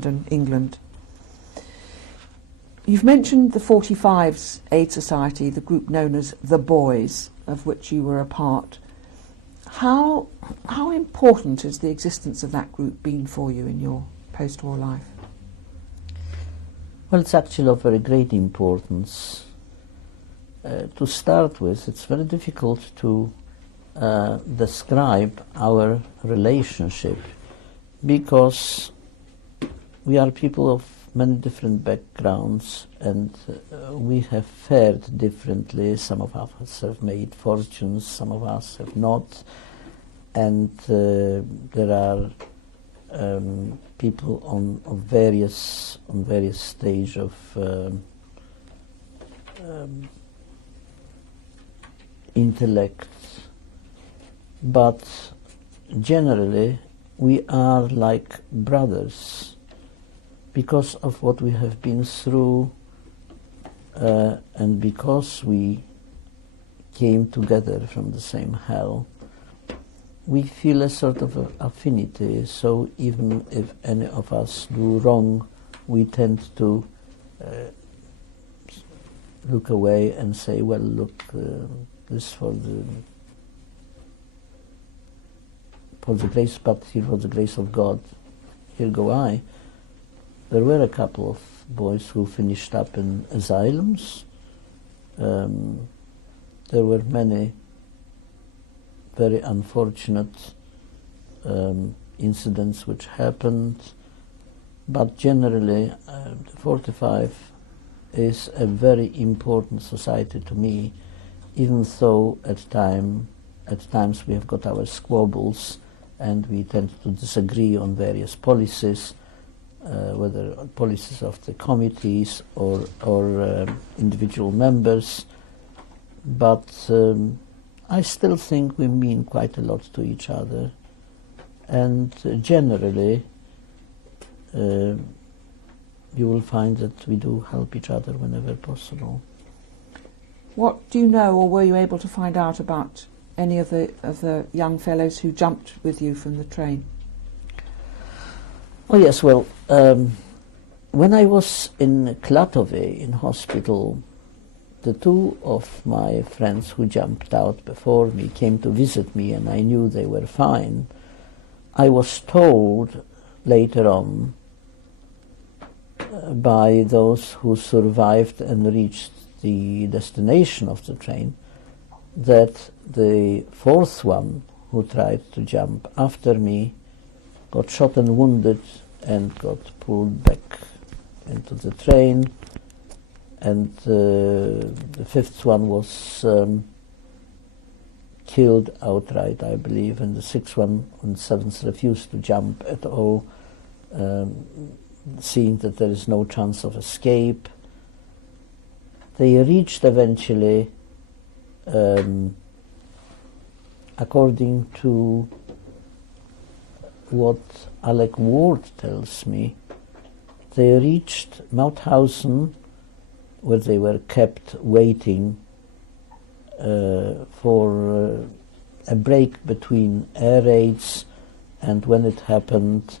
London, England. You've mentioned the 45's Aid Society, the group known as The Boys, of which you were a part. How important has the existence of that group been for you in your post-war life? Well, it's actually of very great importance. To start with, it's very difficult to describe our relationship because we are people of many different backgrounds and we have fared differently. Some of us have made fortunes, some of us have not, and there are people on various stage of intellect, but generally we are like brothers because of what we have been through and because we came together from the same hell. We feel a sort of affinity, so even if any of us do wrong, we tend to look away and say, well, look, this for the grace, but here for the grace of God, here go I. There were a couple of boys who finished up in asylums. There were many very unfortunate incidents which happened, but generally 45 is a very important society to me, even though at times we have got our squabbles and we tend to disagree on various policies, whether policies of the committees or individual members, but I still think we mean quite a lot to each other, and generally you will find that we do help each other whenever possible. What do you know, or were you able to find out about any of the young fellows who jumped with you from the train? Oh yes, well, when I was in Klatovy in hospital, the two of my friends who jumped out before me came to visit me, and I knew they were fine. I was told later on by those who survived and reached the destination of the train that the fourth one who tried to jump after me got shot and wounded and got pulled back into the train, and the fifth one was killed outright, I believe, and the sixth one and seventh refused to jump at all, seeing that there is no chance of escape. They reached eventually, according to what Alec Ward tells me, they reached Mauthausen, where they were kept waiting for a break between air raids, and when it happened,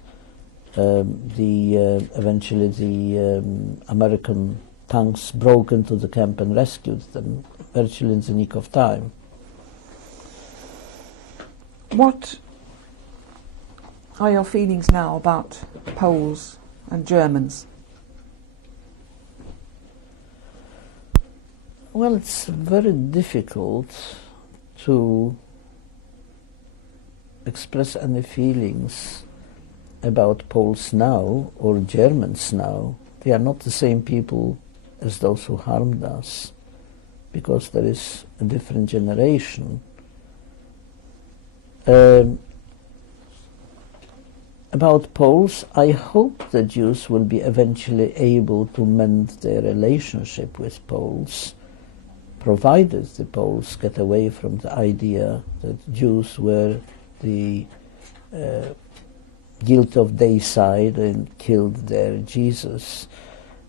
eventually the American tanks broke into the camp and rescued them, virtually in the nick of time. What are your feelings now about Poles and Germans? Well, it's very difficult to express any feelings about Poles now or Germans now. They are not the same people as those who harmed us, because there is a different generation. About Poles, I hope the Jews will be eventually able to mend their relationship with Poles, provided the Poles get away from the idea that Jews were the guilt of deicide and killed their Jesus,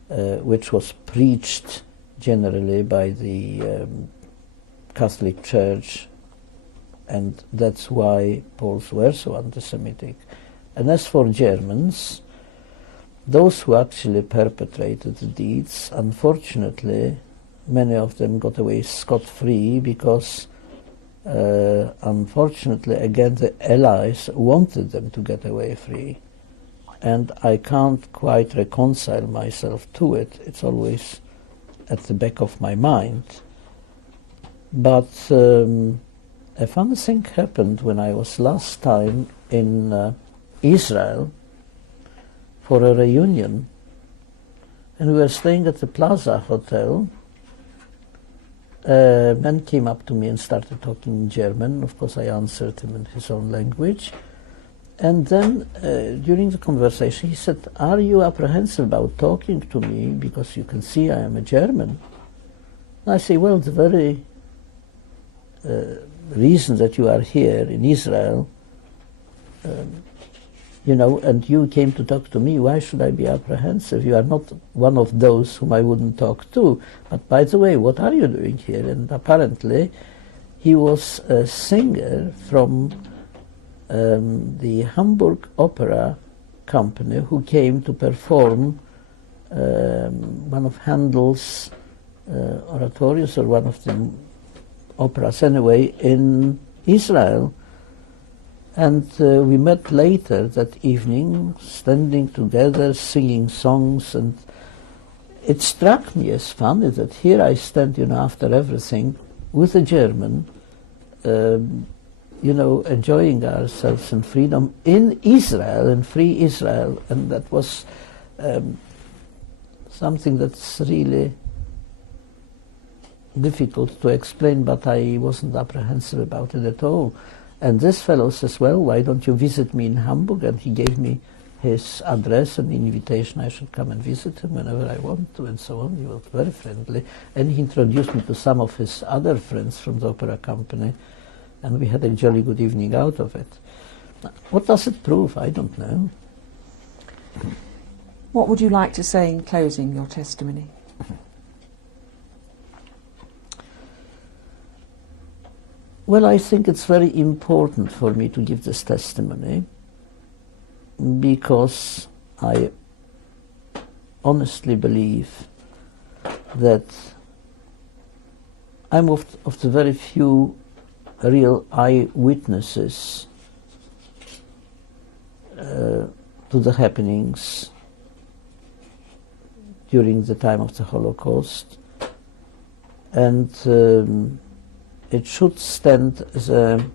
which was preached generally by the Catholic Church, and that's why Poles were so anti-Semitic. And as for Germans, those who actually perpetrated the deeds, unfortunately, many of them got away scot-free because, unfortunately, again, the Allies wanted them to get away free. And I can't quite reconcile myself to it. It's always at the back of my mind. But a funny thing happened when I was last time in Israel for a reunion, and we were staying at the Plaza Hotel. A man came up to me and started talking in German. Of course, I answered him in his own language. And then, during the conversation, he said, "Are you apprehensive about talking to me because you can see I am a German?" And I say, "Well, the very reason that you are here in Israel, you know, and you came to talk to me, why should I be apprehensive? You are not one of those whom I wouldn't talk to. But by the way, what are you doing here?" And apparently, he was a singer from the Hamburg Opera Company who came to perform one of Handel's oratorios, or one of the operas anyway, in Israel. And we met later that evening, standing together, singing songs, and it struck me as funny that here I stand, you know, after everything, with a German, you know, enjoying ourselves in freedom in Israel, in free Israel, and that was something that's really difficult to explain, but I wasn't apprehensive about it at all. And this fellow says, "Well, why don't you visit me in Hamburg?" And he gave me his address and invitation I should come and visit him whenever I want to, and so on. He was very friendly, and he introduced me to some of his other friends from the opera company, and we had a jolly good evening out of it. What does it prove? I don't know. What would you like to say in closing your testimony? Well, I think it's very important for me to give this testimony because I honestly believe that I'm of the very few real eyewitnesses to the happenings during the time of the Holocaust, and it should stand as a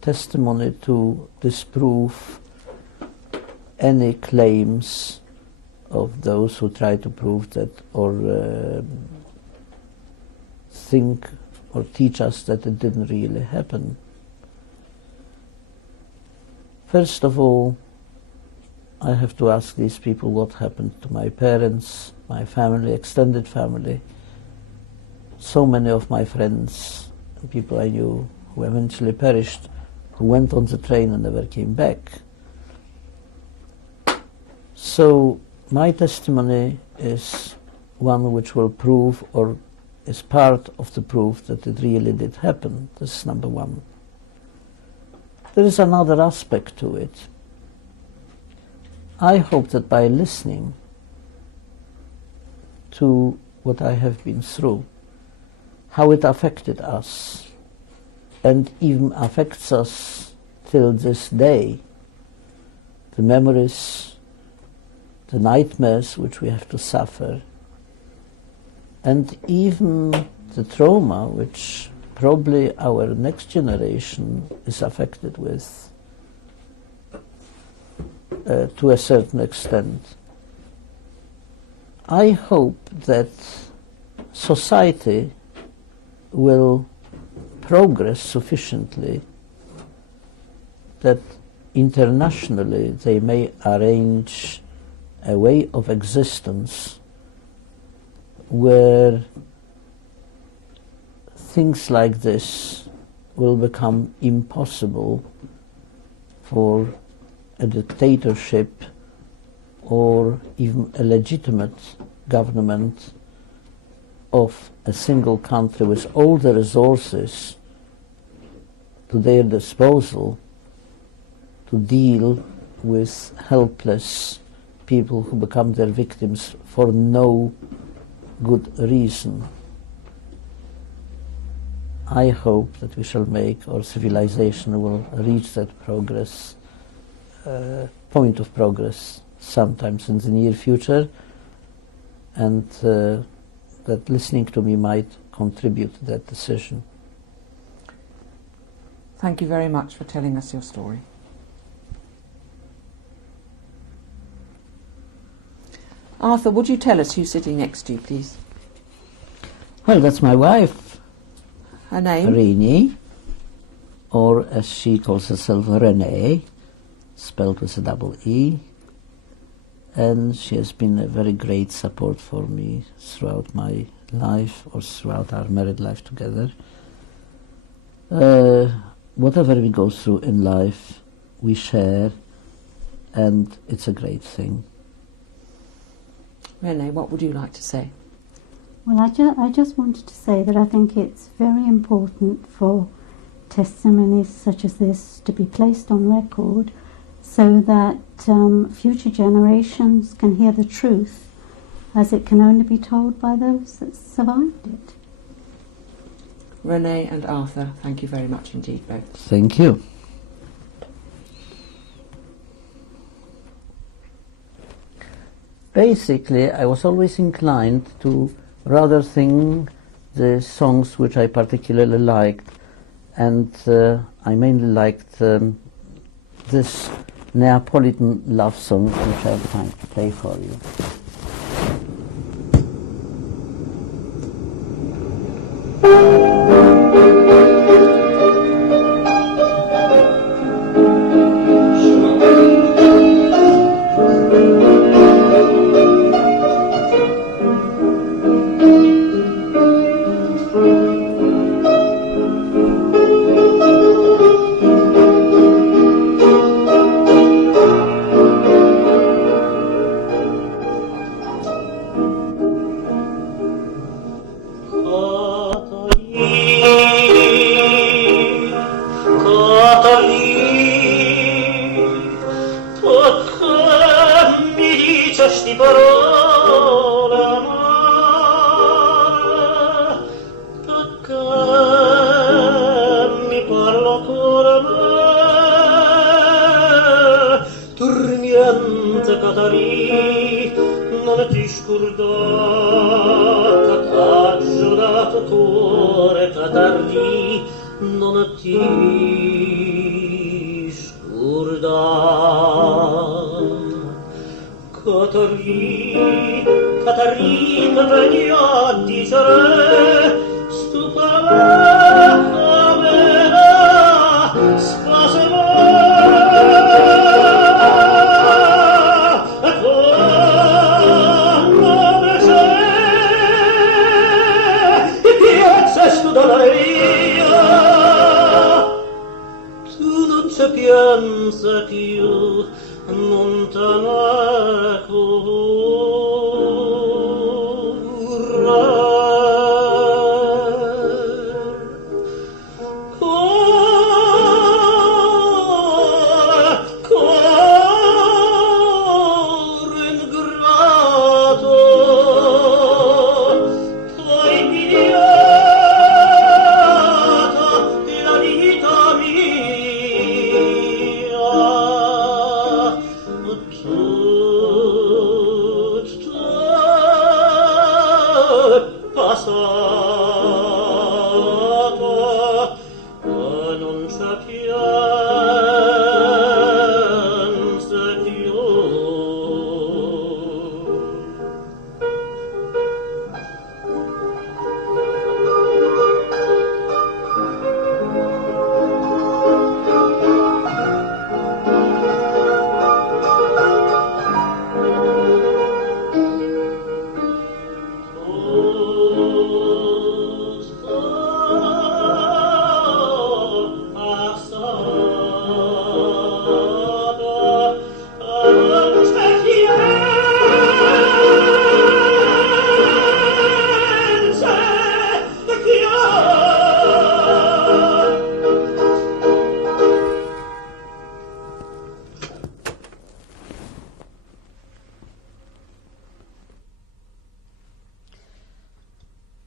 testimony to disprove any claims of those who try to prove that, or think or teach us that it didn't really happen. First of all, I have to ask these people what happened to my parents, my family, extended family, so many of my friends, people I knew who eventually perished, who went on the train and never came back. So my testimony is one which will prove, or is part of the proof, that it really did happen. This is number one. There is another aspect to it. I hope that by listening to what I have been through, how it affected us, and even affects us till this day, the memories, the nightmares which we have to suffer, and even the trauma which probably our next generation is affected with to a certain extent. I hope that society will progress sufficiently that internationally they may arrange a way of existence where things like this will become impossible for a dictatorship or even a legitimate government of a single country with all the resources to their disposal to deal with helpless people who become their victims for no good reason. I hope that we shall make, or civilization will reach that progress, point of progress sometimes in the near future, and that listening to me might contribute to that decision. Thank you very much for telling us your story. Arthur, would you tell us who's sitting next to you, please? Well, that's my wife, Her name? Rini, or as she calls herself, Renee, spelled with a double E. And she has been a very great support for me throughout my life, or throughout our married life together. Whatever we go through in life, we share, and it's a great thing. Renee, what would you like to say? Well, I just wanted to say that I think it's very important for testimonies such as this to be placed on record so that future generations can hear the truth, as it can only be told by those that survived it. Renee and Arthur, thank you very much indeed, both. Thank you. Basically, I was always inclined to rather sing the songs which I particularly liked, and I mainly liked this Neapolitan love song, which I have time to play for you.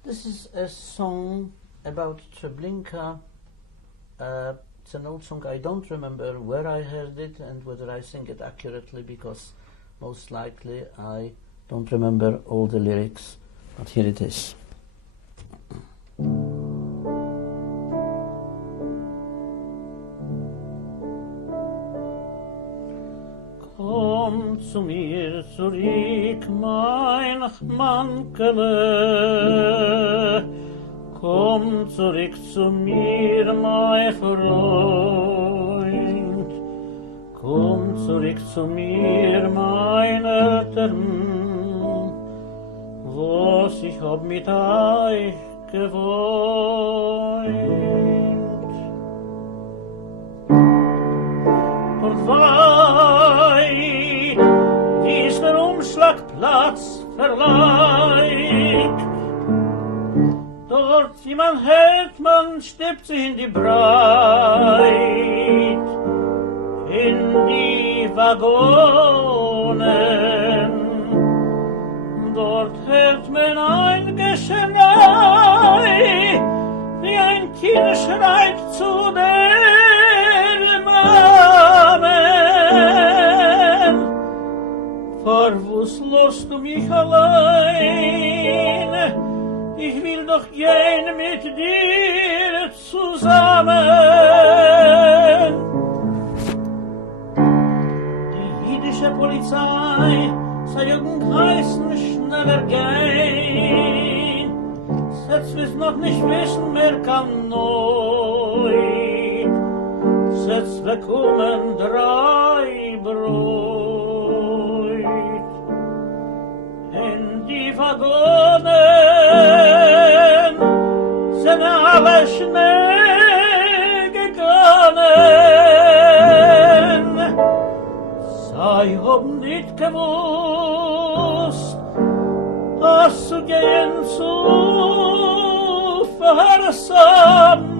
This is a song about Treblinka. It's an old song. I don't remember where I heard it and whether I sing it accurately, because most likely I don't remember all the lyrics, but here it is. Komm zu mir zurück, mein Mankele. Komm zurück zu mir, mein Freund. Komm zurück zu mir, mein Eltern. Was ich hab mit euch gewohnt. Und weil dieser Umschlagplatz verleiht, dort wie man hält, man steppt sich in die Breit, in die Waggonen. Dort hört man ein Geschrei, wie ein Kind schreit zu der Mamen. Verwus lässt du mich allein, ich will doch gehen mit dir zusammen. Die jüdische Polizei sei irgend heißen schneller gehen. Jetzt wirst noch nicht wissen, wer kann neu. Jetzt bekommen 3 Bräut. In die Waggonen sind alle schnell gegangen. Sei haben nicht gewusst, dass zu gehen zu versammeln.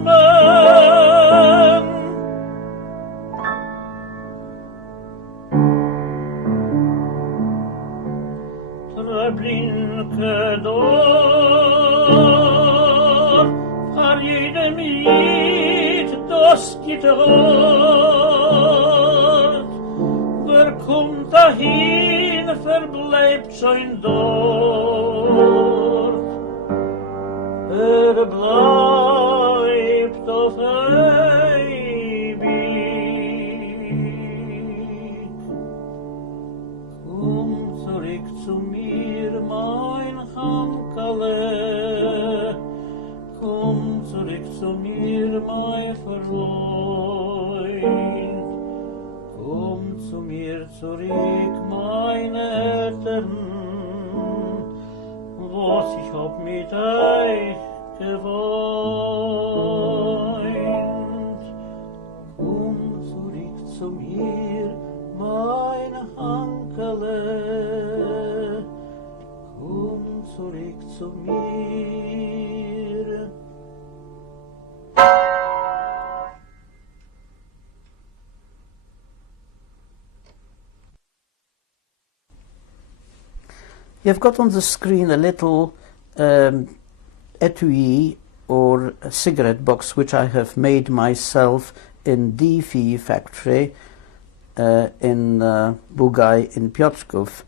Treblinka dort, vor jedem Jid, das geht dort. Wer kommt dahin, verbleibt schon dort. Bleibt auf ewig. Komm zurück zu mir, mein Hankale. Komm zurück zu mir, mein Freund. Komm zu mir zurück, meine Eltern. Was ich hab mit euch gewohnt. Komm zurück zu mir, mein Hankele. Komm zurück zu mir. You've got on the screen a little etui or a cigarette box which I have made myself in DFI factory in Bugaj in Piotrków.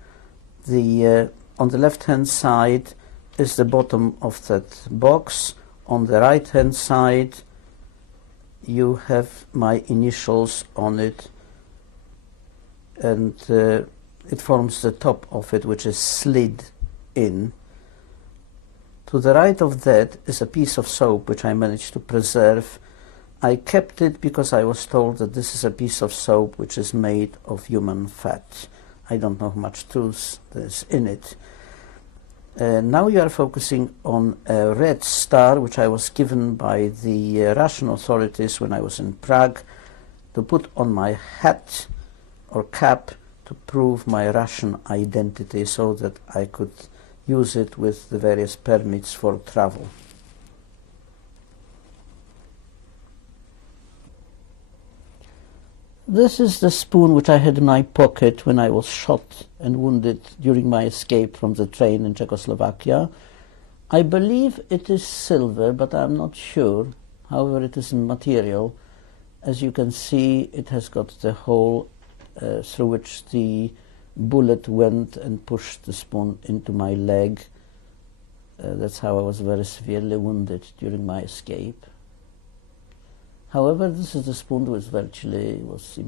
On the left hand side is the bottom of that box. On the right hand side you have my initials on it, and it forms the top of it, which is slid in. To the right of that is a piece of soap which I managed to preserve. I kept it because I was told that this is a piece of soap which is made of human fat. I don't know how much truth there's in it. Now you are focusing on a red star which I was given by the Russian authorities when I was in Prague to put on my hat or cap to prove my Russian identity, so that I could use it with the various permits for travel. This is the spoon which I had in my pocket when I was shot and wounded during my escape from the train in Czechoslovakia. I believe it is silver, but I'm not sure. However, it is in material. As you can see, it has got the hole through which the bullet went and pushed the spoon into my leg. That's how I was very severely wounded during my escape. However, this is the spoon which virtually was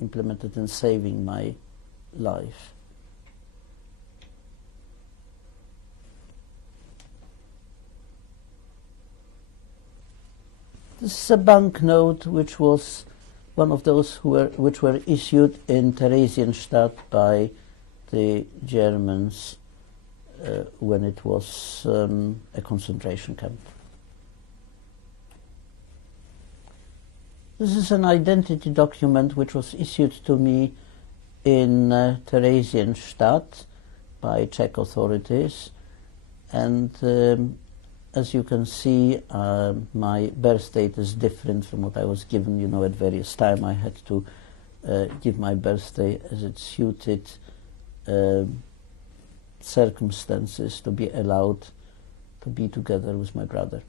implemented in saving my life. This is a banknote which was one of those which were issued in Theresienstadt by the Germans when it was a concentration camp. This is an identity document which was issued to me in Theresienstadt by Czech authorities, and as you can see, my birth date is different from what I was given. You know, at various times I had to give my birthday as it suited circumstances to be allowed to be together with my brother.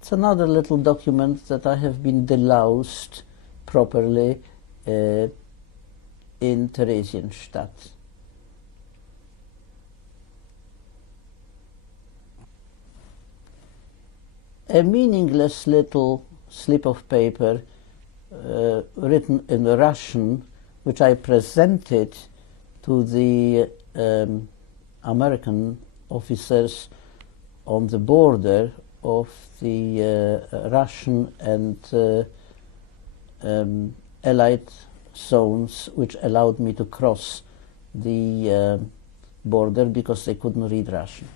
It's another little document that I have been deloused properly in Theresienstadt. A meaningless little slip of paper written in Russian, which I presented to the American officers on the border of the Russian and Allied zones, which allowed me to cross the border because they couldn't read Russian.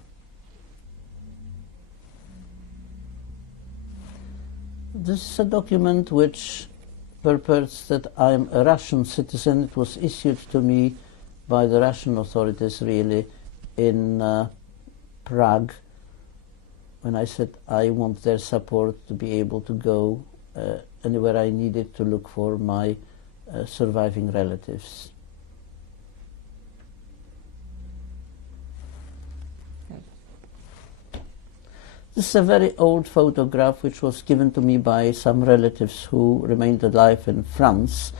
This is a document which purports that I'm a Russian citizen. It was issued to me by the Russian authorities, really, in Prague, when I said I want their support to be able to go anywhere I needed to look for my surviving relatives. This is a very old photograph which was given to me by some relatives who remained alive in France.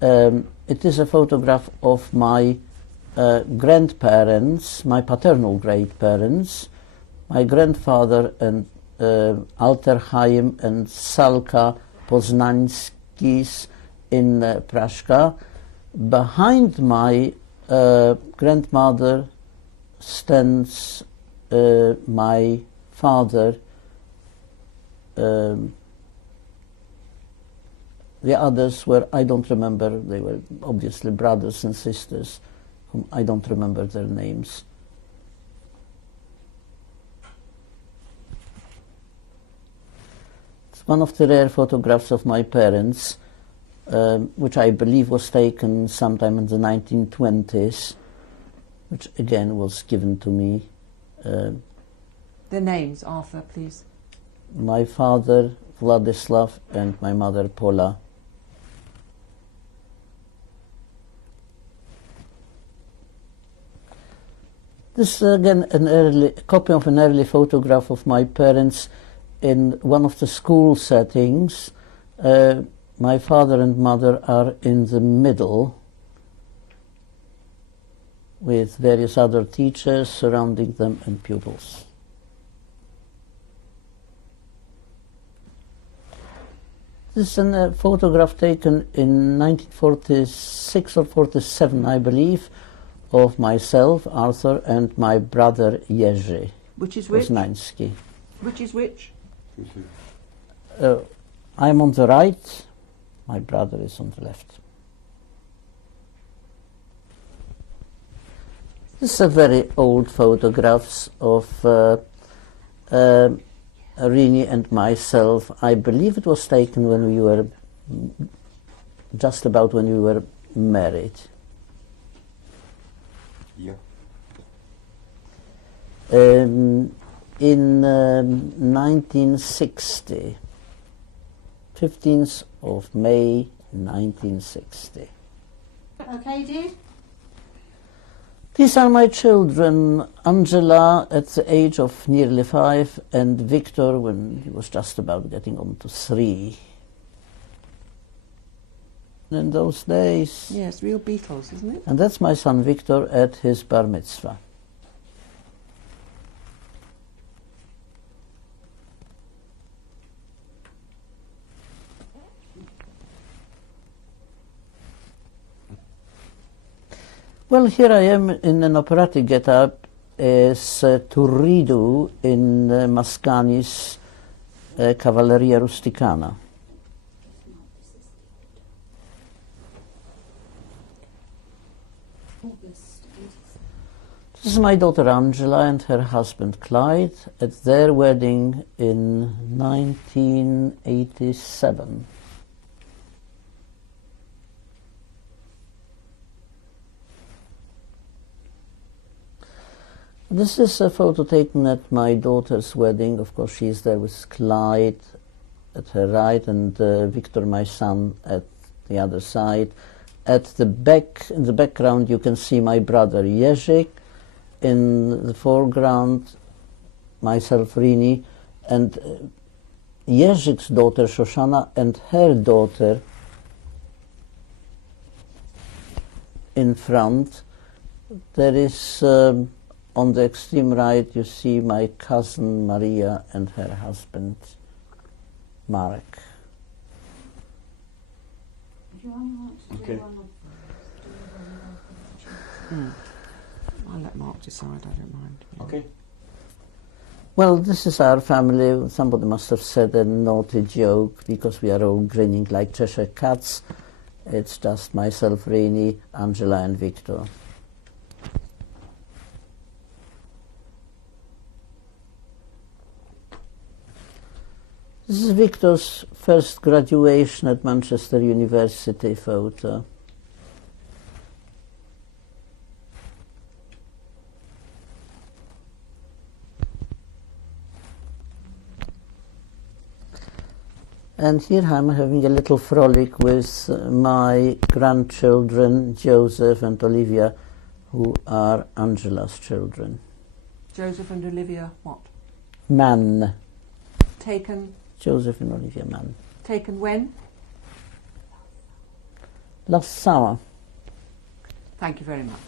It is a photograph of my grandparents, my paternal great-parents, my grandfather and Alter Chaim and Salka Poznanskis in Prashka. Behind my grandmother stands my father. The others were, I don't remember, they were obviously brothers and sisters, whom I don't remember their names. It's one of the rare photographs of my parents, which I believe was taken sometime in the 1920s, which again was given to me. The names, Arthur, please. My father, Vladislav, and my mother, Paula. This is again a copy of an early photograph of my parents in one of the school settings. My father and mother are in the middle, with various other teachers surrounding them and pupils. This is a photograph taken in 1946 or 47, I believe, of myself, Arthur, and my brother Jerzy. Which is which? Poznanski. Which is which? I'm on the right, my brother is on the left. This is a very old photographs of Rini and myself. I believe it was taken when we were just about when we were married. Yeah. In 1960, 15th of May 1960. Okay, dear? These are my children, Angela at the age of nearly 5 and Victor when he was just about getting on to 3. In those days. Yes, real Beatles, isn't it? And that's my son Victor at his bar mitzvah. Well, here I am in an operatic get-up as Turridu in Mascagni's Cavalleria Rusticana. This is my daughter Angela and her husband Clyde at their wedding in 1987. This is a photo taken at my daughter's wedding. Of course, she is there with Clyde at her right and Victor, my son, at the other side. At the back, in the background, you can see my brother Jerzy. In the foreground, myself, Rini, and Jerzy's daughter Shoshana and her daughter in front. There is on the extreme right, you see my cousin Maria and her husband Marek. Okay. I'll let Mark decide, I don't mind. Okay. Well, this is our family. Somebody must have said a naughty joke because we are all grinning like Cheshire cats. It's just myself, Rini, Angela and Victor. This is Victor's first graduation at Manchester University photo. And here I'm having a little frolic with my grandchildren, Joseph and Olivia, who are Angela's children. Joseph and Olivia, what? Mann. Taken? Joseph and Olivia Mann. Taken when? Last summer. Thank you very much.